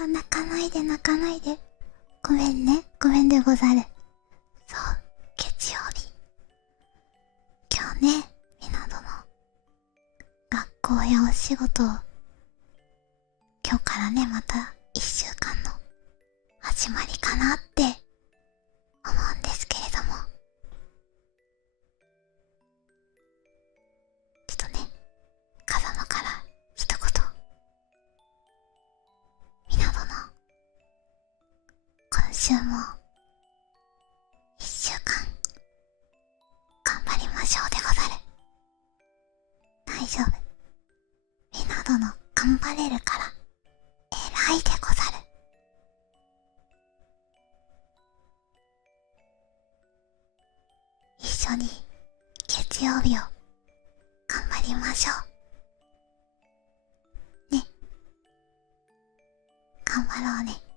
あ泣かないで泣かないで。ごめんね、ごめんでござる。そう、月曜日。今日ね、みなどの、学校やお仕事を、今日からね、また一週間の始まりかなっ今週も、一週間、頑張りましょうでござる。大丈夫。みなどの、頑張れるから、偉いでござる。一緒に、月曜日を、頑張りましょう。ね。頑張ろうね。